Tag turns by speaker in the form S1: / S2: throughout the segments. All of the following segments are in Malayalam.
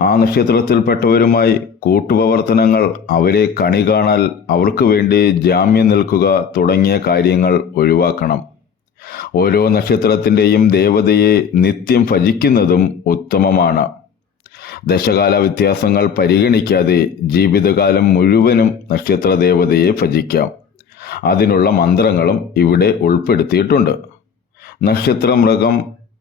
S1: ആ നക്ഷത്രത്തിൽപ്പെട്ടവരുമായി കൂട്ടുപ്രവർത്തനങ്ങൾ അവരെ കണി കാണാൽ അവർക്ക് വേണ്ടി ജാമ്യം നിൽക്കുക തുടങ്ങിയ കാര്യങ്ങൾ ഒഴിവാക്കണം. ഓരോ നക്ഷത്രത്തിന്റെയും ദേവതയെ നിത്യം ഭജിക്കുന്നതും ഉത്തമമാണ്. ദശകാല വ്യത്യാസങ്ങൾ പരിഗണിക്കാതെ ജീവിതകാലം മുഴുവനും നക്ഷത്ര ദേവതയെ ഭജിക്കാം. അതിനുള്ള മന്ത്രങ്ങളും ഇവിടെ ഉൾപ്പെടുത്തിയിട്ടുണ്ട്. നക്ഷത്ര മൃഗം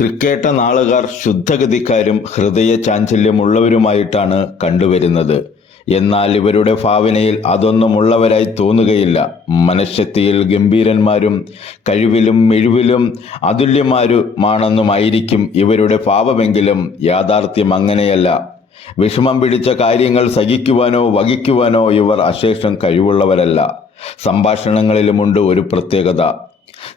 S1: തൃക്കേട്ട നാളുകാർ ശുദ്ധഗതിക്കാരും ഹൃദയ ചാഞ്ചല്യമുള്ളവരുമായിട്ടാണ് കണ്ടുവരുന്നത്. എന്നാൽ ഇവരുടെ ഭാവനയിൽ അതൊന്നും ഉള്ളവരായി തോന്നുകയില്ല. മനഃശക്തിയിൽ ഗംഭീരന്മാരും കഴിവിലും മിഴിവിലും അതുല്യമാരുമാണെന്നുമായിരിക്കും ഇവരുടെ ഭാവമെങ്കിലും യാഥാർത്ഥ്യം അങ്ങനെയല്ല. വിഷമം പിടിച്ച കാര്യങ്ങൾ സഹിക്കുവാനോ വഹിക്കുവാനോ ഇവർ അശേഷം കഴിവുള്ളവരല്ല. സംഭാഷണങ്ങളിലുമുണ്ട് ഒരു പ്രത്യേകത.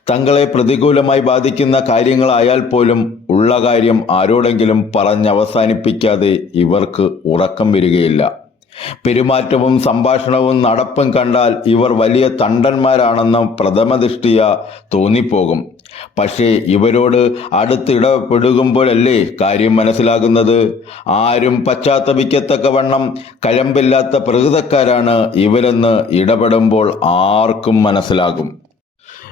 S1: തങ്ങളെ പ്രതികൂലമായി ബാധിക്കുന്ന കാര്യങ്ങളായാൽ പോലും ഉള്ള കാര്യം ആരോടെങ്കിലും പറഞ്ഞവസാനിപ്പിക്കാതെ ഇവർക്ക് ഉറക്കം വരികയില്ല. പെരുമാറ്റവും സംഭാഷണവും നടപ്പും കണ്ടാൽ ഇവർ വലിയ തണ്ടന്മാരാണെന്ന് പ്രഥമദൃഷ്ടിയ തോന്നിപ്പോകും. പക്ഷേ ഇവരോട് അടുത്തിടപെടുകുമ്പോഴല്ലേ കാര്യം മനസ്സിലാകുന്നത്? ആരും പശ്ചാത്തപിക്കത്തക്കവണ്ണം കഴമ്പില്ലാത്ത പ്രകൃതക്കാരാണ് ഇവരെന്ന് ഇടപെടുമ്പോൾ ആർക്കും മനസ്സിലാകും.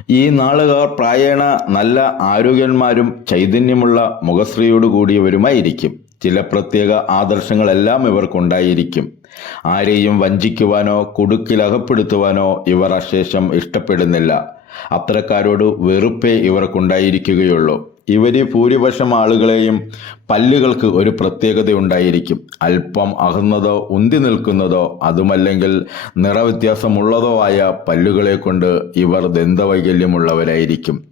S1: ഈ നാളുകാർ പ്രായേണ നല്ല ആരോഗ്യന്മാരും ചൈതന്യമുള്ള മുഖശ്രീയോട് കൂടിയവരുമായിരിക്കും ചില പ്രത്യേക ആദർശങ്ങളെല്ലാം ഇവർക്കുണ്ടായിരിക്കും. ആരെയും വഞ്ചിക്കുവാനോ കുടുക്കിലകപ്പെടുത്തുവാനോ ഇവർ അശേഷം ഇഷ്ടപ്പെടുന്നില്ല. അത്തരക്കാരോട് വെറുപ്പേ ഇവർക്കുണ്ടായിരിക്കുകയുള്ളൂ. ഇവരിൽ ഭൂരിപക്ഷം ആളുകളെയും പല്ലുകൾക്ക് ഒരു പ്രത്യേകത ഉണ്ടായിരിക്കും. അല്പം അകന്നതോ ഉന്തി നിൽക്കുന്നതോ അതുമല്ലെങ്കിൽ നിറവ്യത്യാസമുള്ളതോ ആയ പല്ലുകളെ കൊണ്ട് ഇവർ ദന്തവൈകല്യമുള്ളവരായിരിക്കും.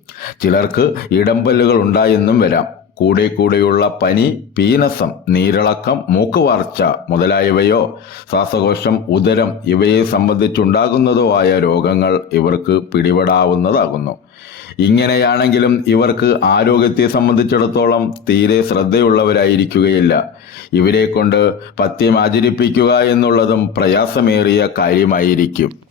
S1: ചിലർക്ക് ഇടംപല്ലുകൾ ഉണ്ടായെന്നും വരാം. കൂടെ കൂടെയുള്ള പനി പീനസം നീരിളക്കം മൂക്കുവാർച്ച മുതലായവയോ ശ്വാസകോശം ഉദരം ഇവയെ സംബന്ധിച്ചുണ്ടാകുന്നതോ ആയ രോഗങ്ങൾ ഇവർക്ക് പിടിപെടാവുന്നതാകുന്നു. ഇങ്ങനെയാണെങ്കിലും ഇവർക്ക് ആരോഗ്യത്തെ സംബന്ധിച്ചിടത്തോളം തീരെ ശ്രദ്ധയുള്ളവരായിരിക്കുകയില്ല. ഇവരെ കൊണ്ട് പഥ്യം ആചരിപ്പിക്കുക എന്നുള്ളതും പ്രയാസമേറിയ കാര്യമായിരിക്കും.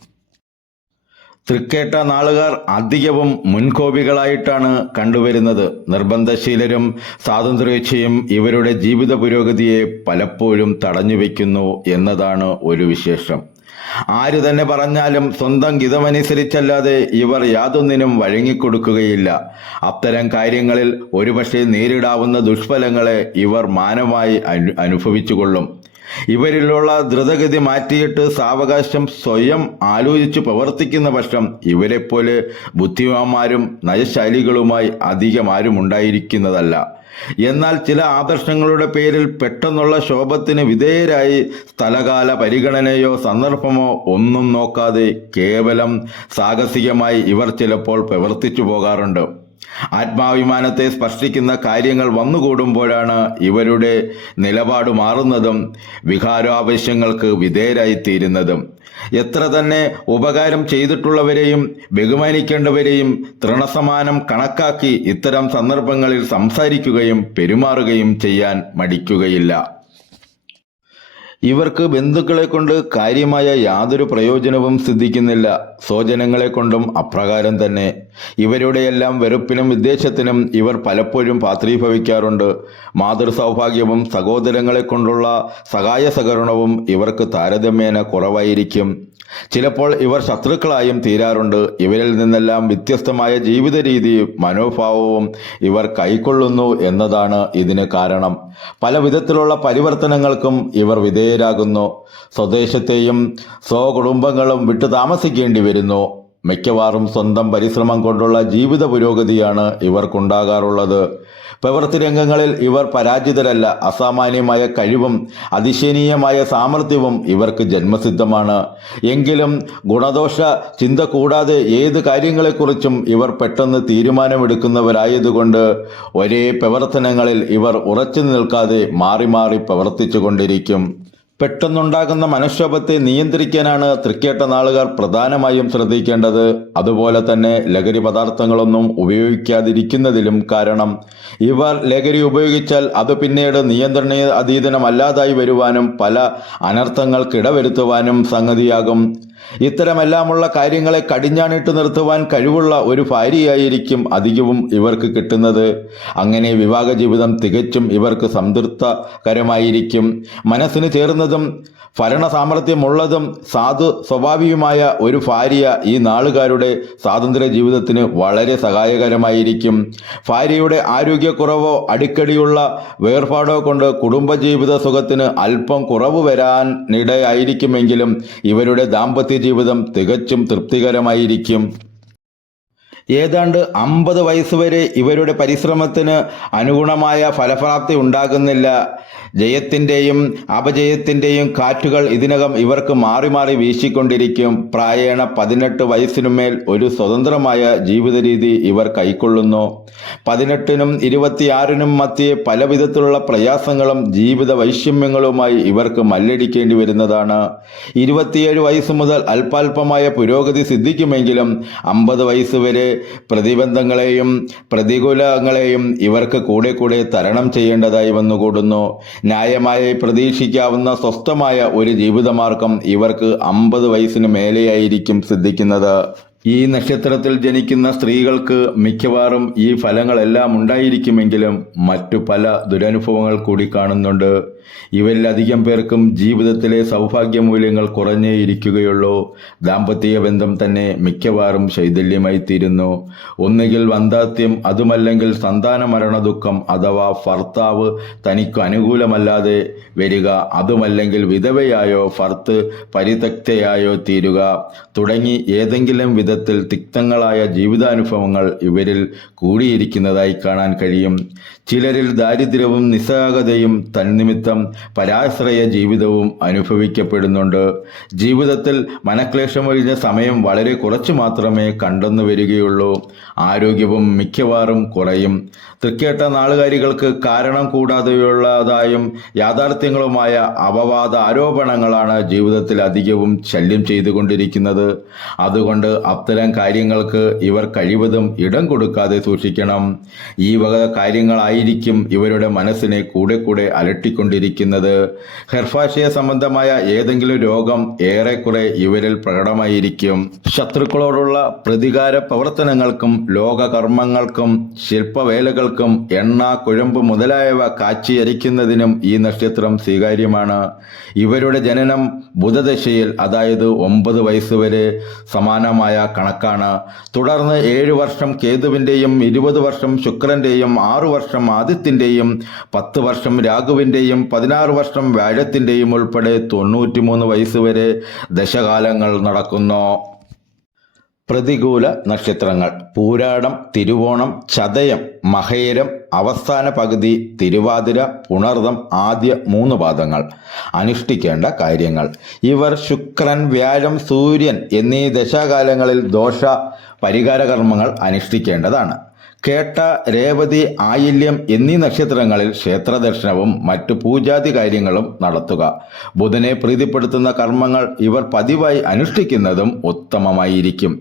S1: തൃക്കേട്ട നാളുകാർ അധികവും മുൻകോപികളായിട്ടാണ് കണ്ടുവരുന്നത്. നിർബന്ധശീലരും സ്വാതന്ത്ര്യേച്ഛയും ഇവരുടെ ജീവിത പുരോഗതിയെ പലപ്പോഴും തടഞ്ഞു വയ്ക്കുന്നു എന്നതാണ് ഒരു വിശേഷം. ആര് തന്നെ പറഞ്ഞാലും സ്വന്തം ഗിതമനുസരിച്ചല്ലാതെ ഇവർ യാതൊന്നിനും വഴങ്ങിക്കൊടുക്കുകയില്ല. അത്തരം കാര്യങ്ങളിൽ ഒരുപക്ഷെ നേരിടാവുന്ന ദുഷ്ഫലങ്ങളെ ഇവർ മാനമായി അനു അനുഭവിച്ചുകൊള്ളും. ഇവരിലുള്ള ദ്രുതഗതി മാറ്റിയിട്ട് സാവകാശം സ്വയം ആലോചിച്ച് പ്രവർത്തിക്കുന്ന പക്ഷം ഇവരെപ്പോലെ ബുദ്ധിമാന്മാരും നയശാലികളുമായി അധികം ആരും ഉണ്ടായിരിക്കുന്നതല്ല എന്നാൽ ചില ആദർശങ്ങളുടെ പേരിൽ പെട്ടെന്നുള്ള ശോഭത്തിന് വിധേയരായി സ്ഥലകാല പരിഗണനയോ സന്ദർഭമോ ഒന്നും നോക്കാതെ കേവലം സാഹസികമായി ഇവർ ചിലപ്പോൾ പ്രവർത്തിച്ചു പോകാറുണ്ട്. ആത്മാഭിമാനത്തെ സ്പർശിക്കുന്ന കാര്യങ്ങൾ വന്നുകൂടുമ്പോഴാണ് ഇവരുടെ നിലപാട് മാറുന്നതും വികാരാവശ്യങ്ങൾക്ക് വിധേയരായിത്തീരുന്നതും. എത്ര തന്നെ ഉപകാരം ചെയ്തിട്ടുള്ളവരെയും ബഹുമാനിക്കേണ്ടവരെയും തൃണസമാനം കണക്കാക്കി ഇത്തരം സന്ദർഭങ്ങളിൽ സംസാരിക്കുകയും പെരുമാറുകയും ചെയ്യാൻ മടിക്കുകയില്ല. ഇവർക്ക് ബന്ധുക്കളെ കൊണ്ട് കാര്യമായ യാതൊരു പ്രയോജനവും സിദ്ധിക്കുന്നില്ല. സ്വജനങ്ങളെ കൊണ്ടും അപ്രകാരം തന്നെ. ഇവരുടെയെല്ലാം വെറുപ്പിനും വിദ്വേഷത്തിനും ഇവർ പലപ്പോഴും പാത്രീഭവിക്കാറുണ്ട്. മാതൃസൗഭാഗ്യവും സഹോദരങ്ങളെ കൊണ്ടുള്ള സഹായ സഹകരണവും ഇവർക്ക് താരതമ്യേന കുറവായിരിക്കും. ചിലപ്പോൾ ഇവർ ശത്രുക്കളായും തീരാറുണ്ട്. ഇവരിൽ നിന്നെല്ലാം വ്യത്യസ്തമായ ജീവിത രീതിയും മനോഭാവവും ഇവർ കൈക്കൊള്ളുന്നു എന്നതാണ് ഇതിന് കാരണം. പല വിധത്തിലുള്ള പരിവർത്തനങ്ങൾക്കും ഇവർ വിധേയരാകുന്നു സ്വദേശത്തെയും സ്വകുടുംബങ്ങളും വിട്ടു താമസിക്കേണ്ടി വരുന്നു. മിക്കവാറും സ്വന്തം പരിശ്രമം കൊണ്ടുള്ള ജീവിത പുരോഗതിയാണ് ഇവർക്കുണ്ടാകാറുള്ളത്. പ്രവൃത്തി രംഗങ്ങളിൽ ഇവർ പരാജിതരല്ല. അസാമാന്യമായ കഴിവും അതിശയനീയമായ സാമർഥ്യവും ഇവർക്ക് ജന്മസിദ്ധമാണ്. എങ്കിലും ഗുണദോഷ ചിന്ത കൂടാതെ ഏത് കാര്യങ്ങളെക്കുറിച്ചും ഇവർ പെട്ടെന്ന് തീരുമാനമെടുക്കുന്നവരായതുകൊണ്ട് ഒരേ പ്രവർത്തനങ്ങളിൽ ഇവർ ഉറച്ചു നിൽക്കാതെ മാറി മാറി പ്രവർത്തിച്ചു കൊണ്ടിരിക്കും പെട്ടെന്നുണ്ടാകുന്ന മനഃക്ഷോഭത്തെ നിയന്ത്രിക്കാനാണ് തൃക്കേട്ട നാളുകാർ പ്രധാനമായും ശ്രദ്ധിക്കേണ്ടത്. അതുപോലെ തന്നെ ലഹരി പദാർത്ഥങ്ങളൊന്നും ഉപയോഗിക്കാതിരിക്കുന്നതിലും കാരണം. ഇവർ ലഹരി ഉപയോഗിച്ചാൽ അത് പിന്നീട് നിയന്ത്രണ അധീതനമല്ലാതായി വരുവാനും പല അനർത്ഥങ്ങൾക്കിടവരുത്തുവാനും സംഗതിയാകും. ഇത്തരമെല്ലാമുള്ള കാര്യങ്ങളെ കടിഞ്ഞാണിട്ട് നിർത്തുവാൻ കഴിവുള്ള ഒരു ഭാര്യയായിരിക്കും അധികവും ഇവർക്ക് കിട്ടുന്നത്. അങ്ങനെ വിവാഹ ജീവിതം തികച്ചും ഇവർക്ക് സംതൃപ്തകരമായിരിക്കും. മനസ്സിന് ചേർന്നതും ഭരണ സാമർഥ്യമുള്ളതും സാധു സ്വഭാവിയുമായ ഒരു ഭാര്യ ഈ നാളുകാരുടെ സ്വാതന്ത്ര്യ ജീവിതത്തിന് വളരെ സഹായകരമായിരിക്കും. ഭാര്യയുടെ ആരോഗ്യക്കുറവോ അടിക്കടിയുള്ള വേർപാടോ കൊണ്ട് കുടുംബജീവിത സുഖത്തിന് അല്പം കുറവ് വരാനിടയായിരിക്കുമെങ്കിലും ഇവരുടെ ദാമ്പത്യ ജീവിതം തികച്ചും തൃപ്തികരമായിരിക്കും. ഏതാണ്ട് അമ്പത് വയസ്സുവരെ ഇവരുടെ പരിശ്രമത്തിന് അനുഗുണമായ ഫലപ്രാപ്തി ഉണ്ടാകുന്നില്ല. ജയത്തിന്റെയും അപജയത്തിന്റെയും കാറ്റുകൾ ഇതിനകം ഇവർക്ക് മാറി മാറി വീശിക്കൊണ്ടിരിക്കും. പ്രായേണ പതിനെട്ട് വയസ്സിനുമേൽ ഒരു സ്വതന്ത്രമായ ജീവിത രീതി ഇവർ കൈക്കൊള്ളുന്നു. പതിനെട്ടിനും ഇരുപത്തിയാറിനും മധ്യേ പല വിധത്തിലുള്ള പ്രയാസങ്ങളും ജീവിത വൈഷമ്യങ്ങളുമായി ഇവർക്ക് മല്ലടിക്കേണ്ടി വരുന്നതാണ്. ഇരുപത്തിയേഴ് വയസ്സ് മുതൽ അല്പാൽപമായ പുരോഗതി സിദ്ധിക്കുമെങ്കിലും അമ്പത് വയസ്സ് വരെ പ്രതിബന്ധങ്ങളെയും പ്രതികൂലങ്ങളെയും ഇവർക്ക് കൂടെ കൂടെ തരണം ചെയ്യേണ്ടതായി വന്നുകൂടുന്നു. ന്യായമായി പ്രതീക്ഷിക്കാവുന്ന സ്വസ്ഥമായ ഒരു ജീവിതമാർഗം ഇവർക്ക് അമ്പത് വയസ്സിന് മേലെയായിരിക്കും സിദ്ധിക്കുന്നത്. ഈ നക്ഷത്രത്തിൽ ജനിക്കുന്ന സ്ത്രീകൾക്ക് മിക്കവാറും ഈ ഫലങ്ങളെല്ലാം ഉണ്ടായിരിക്കുമെങ്കിലും മറ്റു പല ദുരനുഭവങ്ങൾ കൂടി കാണുന്നുണ്ട്. ഇവരിൽ അധികം പേർക്കും ജീവിതത്തിലെ സൗഭാഗ്യ മൂല്യങ്ങൾ കുറഞ്ഞേ ഇരിക്കുകയുള്ളൂ. ദാമ്പത്യ ബന്ധം തന്നെ മിക്കവാറും ശൈഥല്യമായി തീരുന്നു. ഒന്നുകിൽ വന്ധാത്യം അതുമല്ലെങ്കിൽ സന്താന മരണ ദുഃഖം അഥവാ ഭർത്താവ് തനിക്ക് അനുകൂലമല്ലാതെ വരിക അതുമല്ലെങ്കിൽ വിധവയായോ ഭർത്ത് പരിതക്തയായോ തീരുക തുടങ്ങി ഏതെങ്കിലും വിധത്തിൽ തിക്തങ്ങളായ ജീവിതാനുഭവങ്ങൾ ഇവരിൽ കൂടിയിരിക്കുന്നതായി കാണാൻ കഴിയും. ചിലരിൽ ദാരിദ്ര്യവും നിസ്സഹായതയും തന്നിമിത്തം പരാശ്രയ ജീവിതവും അനുഭവിക്കപ്പെടുന്നുണ്ട്. ജീവിതത്തിൽ മനക്ലേശമൊഴിഞ്ഞ സമയം വളരെ കുറച്ചു മാത്രമേ കണ്ടെന്നു വരികയുള്ളൂ. ആരോഗ്യവും മിക്കവാറും കുറയും. തൃക്കേട്ട നാളുകാരികൾക്ക് കാരണം കൂടാതെയുള്ളതായും യാഥാർത്ഥ്യങ്ങളുമായ അപവാദ ആരോപണങ്ങളാണ് ജീവിതത്തിൽ അധികവും ശല്യം ചെയ്തുകൊണ്ടിരിക്കുന്നത്. അതുകൊണ്ട് അത്തരം കാര്യങ്ങൾക്ക് ഇവർ കഴിവതും ഇടം കൊടുക്കാതെ സൂക്ഷിക്കണം. ഈ വക കാര്യങ്ങളായിരിക്കും ഇവരുടെ മനസ്സിനെ കൂടെ കൂടെ അലട്ടിക്കൊണ്ടിരിക്കുന്നത്. ഹെർഫാശയ സംബന്ധമായ ഏതെങ്കിലും രോഗം ഏറെക്കുറെ ഇവരിൽ പ്രകടമായിരിക്കും. ശത്രുക്കളോടുള്ള പ്രതികാര പ്രവർത്തനങ്ങൾക്കും ലോകകർമ്മങ്ങൾക്കും ശില്പവേലകൾക്കും എണ്ണ കുഴമ്പ് മുതലായവ കാച്ചിയരിക്കുന്നതിനും ഈ നക്ഷത്രം സ്വീകാര്യമാണ്. ഇവരുടെ ജനനം ബുധദശയിൽ അതായത് ഒമ്പത് വയസ്സുവരെ സമാനമായ കണക്കാണ്. തുടർന്ന് ഏഴ് വർഷം കേതുവിന്റെയും ഇരുപത് വർഷം ശുക്രന്റെയും ആറു വർഷം ആദിത്യന്റെയും പത്ത് വർഷം രാഘുവിന്റെയും പതിനാറ് വർഷം വ്യാഴത്തിന്റെയും ഉൾപ്പെടെ തൊണ്ണൂറ്റിമൂന്ന് വയസ്സ് വരെ ദശകാലങ്ങൾ നടക്കുന്നു. പ്രതികൂല നക്ഷത്രങ്ങൾ. പൂരാടം തിരുവോണം ചതയം മഹേരം അവസാന പകുതി തിരുവാതിര പുണർദം ആദ്യ മൂന്ന് പാദങ്ങൾ. അനുഷ്ഠിക്കേണ്ട കാര്യങ്ങൾ. ഇവർ ശുക്രൻ വ്യാഴം സൂര്യൻ എന്നീ ദശാകാലങ്ങളിൽ ദോഷ പരിഹാര കർമ്മങ്ങൾ അനുഷ്ഠിക്കേണ്ടതാണ്. കേട്ട രേവതി ആയില്യം എന്നീ നക്ഷത്രങ്ങളിൽ ക്ഷേത്രദർശനവും മറ്റു പൂജാതി കാര്യങ്ങളും നടത്തുക. ബുധനെ പ്രീതിപ്പെടുത്തുന്ന കർമ്മങ്ങൾ ഇവർ പതിവായി അനുഷ്ഠിക്കുന്നതും ഉത്തമമായിരിക്കും.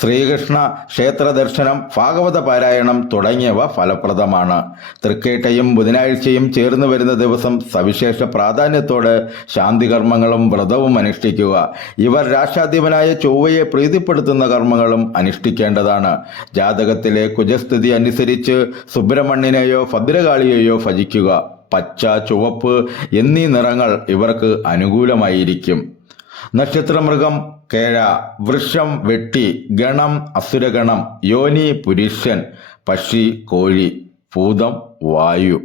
S1: ശ്രീകൃഷ്ണ ക്ഷേത്രദർശനം ഭാഗവത പാരായണം തുടങ്ങിയവ ഫലപ്രദമാണ്. തൃക്കേട്ടയും ബുധനാഴ്ചയും ചേർന്ന് വരുന്ന ദിവസം സവിശേഷ പ്രാധാന്യത്തോടെ ശാന്തികർമ്മങ്ങളും വ്രതവും അനുഷ്ഠിക്കുക. ഇവർ രാഷ്ട്രാധിപനായ ചൊവ്വയെ പ്രീതിപ്പെടുത്തുന്ന കർമ്മങ്ങളും അനുഷ്ഠിക്കേണ്ടതാണ്. ജാതകത്തിലെ കുജസ്ഥിതി അനുസരിച്ച് സുബ്രഹ്മണ്യനെയോ ഭദ്രകാളിയെയോ ഭജിക്കുക. പച്ച ചുവപ്പ് എന്നീ നിറങ്ങൾ ഇവർക്ക് അനുകൂലമായിരിക്കും. നക്ഷത്രമൃഗം കേഴ വൃക്ഷം വെട്ടി ഗണം അസുരഗണം യോനി പുരുഷൻ പക്ഷി കോഴി ഭൂതം വായു.